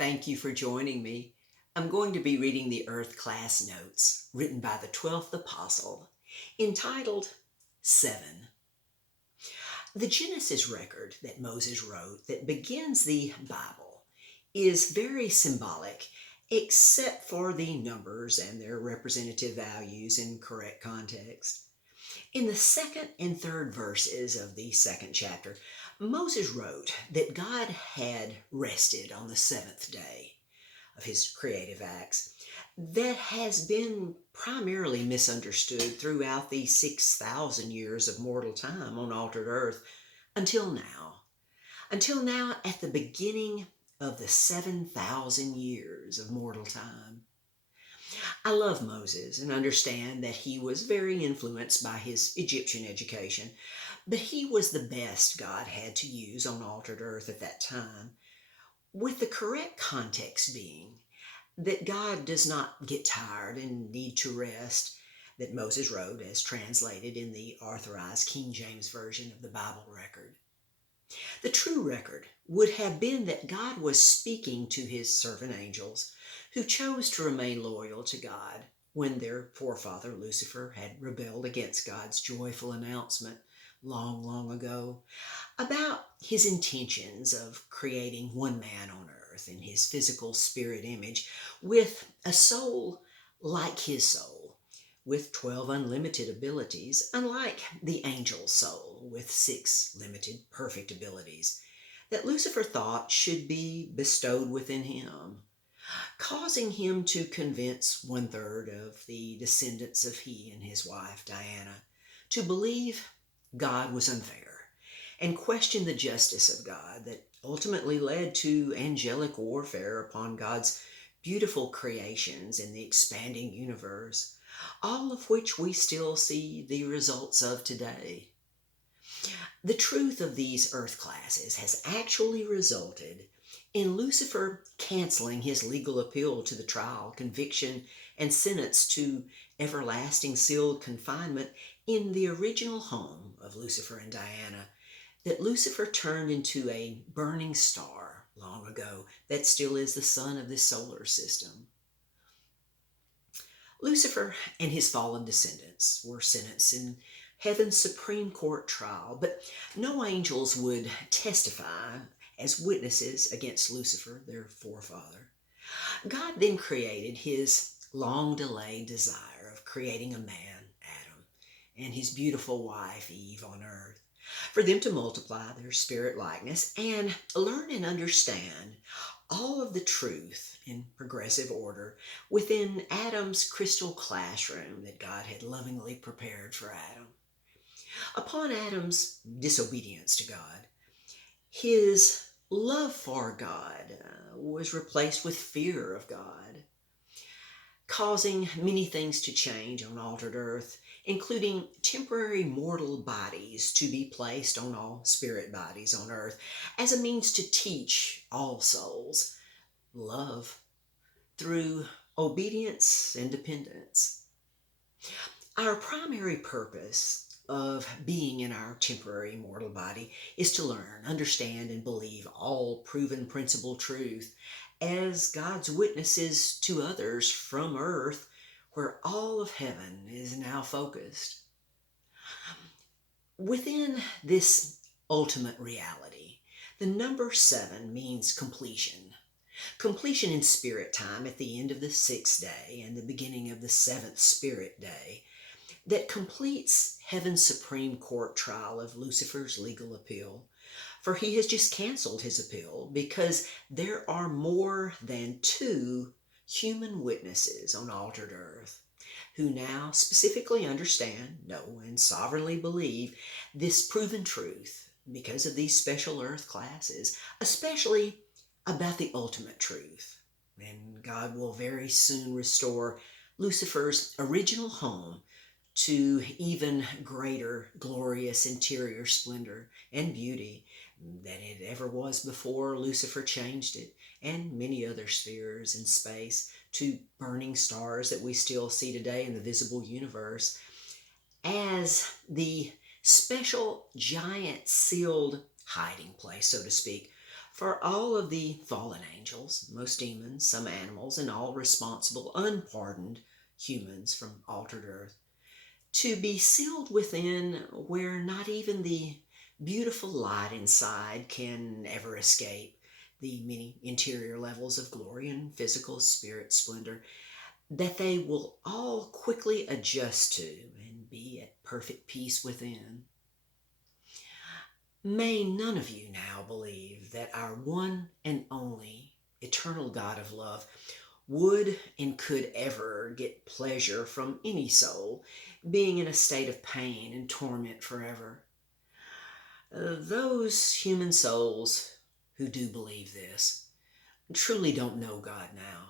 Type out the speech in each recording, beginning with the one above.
Thank you for joining me. I'm going to be reading the Earth class notes written by the 12th Apostle, entitled 7. The Genesis record that Moses wrote that begins the Bible is very symbolic, except for the numbers and their representative values in correct context. In the second and third verses of the second chapter, Moses wrote that God had rested on the seventh day of his creative acts. That has been primarily misunderstood throughout the 6,000 years of mortal time on altered earth until now. Until now, at the beginning of the 7,000 years of mortal time. I love Moses and understand that he was very influenced by his Egyptian education, but he was the best God had to use on altered earth at that time, with the correct context being that God does not get tired and need to rest, that Moses wrote as translated in the Authorized King James Version of the Bible record. The true record would have been that God was speaking to his servant angels, who chose to remain loyal to God when their forefather Lucifer had rebelled against God's joyful announcement long, long ago about his intentions of creating one man on earth in his physical spirit image with a soul like his soul, with 12 unlimited abilities, unlike the angel soul with 6 limited perfect abilities that Lucifer thought should be bestowed within him, causing him to convince 1/3 of the descendants of he and his wife Diana to believe God was unfair and question the justice of God that ultimately led to angelic warfare upon God's beautiful creations in the expanding universe, all of which we still see the results of today. The truth of these earth classes has actually resulted in Lucifer canceling his legal appeal to the trial, conviction, and sentence to everlasting sealed confinement in the original home of Lucifer and Diana, that Lucifer turned into a burning star long ago that still is the sun of this solar system. Lucifer and his fallen descendants were sentenced in heaven's Supreme Court trial, but no angels would testify as witnesses against Lucifer, their forefather. God then created his long-delayed desire of creating a man, Adam, and his beautiful wife, Eve, on earth, for them to multiply their spirit likeness and learn and understand all of the truth in progressive order within Adam's crystal classroom that God had lovingly prepared for Adam. Upon Adam's disobedience to God, his love for God was replaced with fear of God, causing many things to change on altered earth, including temporary mortal bodies to be placed on all spirit bodies on earth as a means to teach all souls love through obedience and dependence. Our primary purpose of being in our temporary mortal body is to learn, understand, and believe all proven principle truth as God's witnesses to others from earth, where all of heaven is now focused. Within this ultimate reality, the number 7 means completion. Completion in spirit time at the end of the 6th day and the beginning of the 7th spirit day that completes heaven's Supreme Court trial of Lucifer's legal appeal. For he has just canceled his appeal because there are more than 2 human witnesses on altered earth who now specifically understand, know, and sovereignly believe this proven truth because of these special earth classes, especially about the ultimate truth. And God will very soon restore Lucifer's original home to even greater glorious interior splendor and beauty than it ever was before Lucifer changed it, and many other spheres in space to burning stars that we still see today in the visible universe as the special giant sealed hiding place, so to speak, for all of the fallen angels, most demons, some animals, and all responsible, unpardoned humans from altered earth, to be sealed within where not even the beautiful light inside can ever escape the many interior levels of glory and physical spirit splendor that they will all quickly adjust to and be at perfect peace within. May none of you now believe that our one and only eternal God of love would and could ever get pleasure from any soul being in a state of pain and torment forever. Those human souls who do believe this truly don't know God now,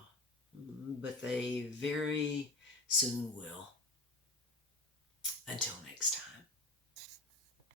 but they very soon will. Until next time.